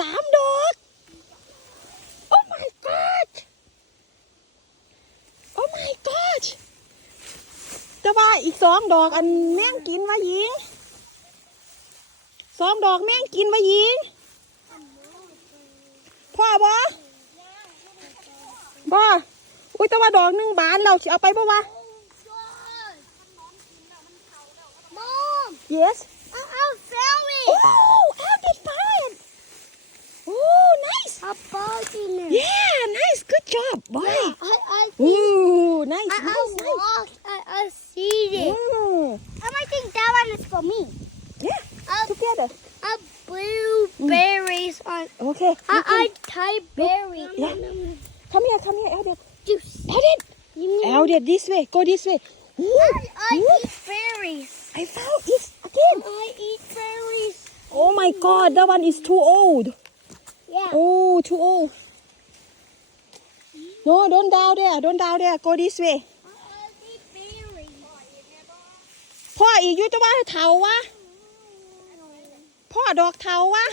สามดอก โอ้ my god โอ้ my god ตะวันอีกสองดอกอันแม่งกินวะยิงสองดอกแม่งกินวะยิงพ่อบอบออุ้ยตะวันดอกหนึ่งบานเราเอาไปปะวะ yes Yeah, nice. Good job. Bye. Wow. Yeah, I, I Ooh, nice. I, I nice. lost a, a seed. Yeah. I think that one is for me. Yeah. A, uh, together. A uh, blue berries. Mm. on. Okay. I a okay. type berry. No, yeah. no, no, no. Come here, come here, out it. Juice. Mm. this way. Go this way. Ooh. I, I Ooh. eat berries. I found it again. I eat berries. Oh my god, that one is too old. โอ้ทูโอโนโดนดาวเดียโดนดาวเดียโกดิสเว พ่ออีกยูตัวว่าเทาวะ พ่อดอกเทาวะ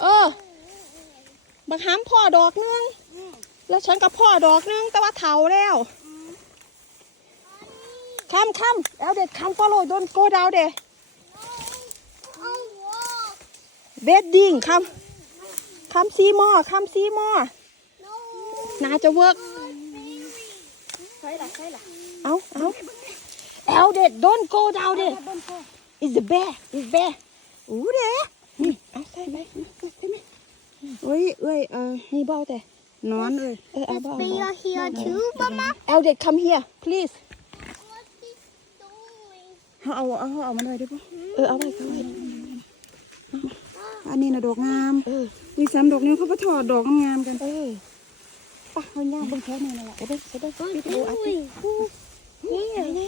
เออ บังหัมพ่อดอกนึง แล้วฉันกับพ่อดอกนึงแต่ว่าเทาแล้วคำคำเอาเด็ดคำฟอโลโดนโกดาวเด็ดเบดดิ้งคำคำซีมอคำซีมอนาจะเวิร์กใช่ละใช่ละเอาเอาเอาเด็ด don't go down เด็ด is the bear is bear อู้เด้นี่เอาใส่ไปใส่ไหมเฮ้ยเอ้ยเอ่อนี่เบาแต่นอนเลยเออเบาเบาเอลเด็ด come here please เอาเอาเอามาเลยได้ปะเออเอาไปเอาไปอันนี้นะดอกงาม มีสามดอกนี้เขาไปถอดดอกงามกันเ้ยไปเอาหญ้าบนแค่มา้นั่นแหละไปเลยไปเกยโอ้ยนี่ไง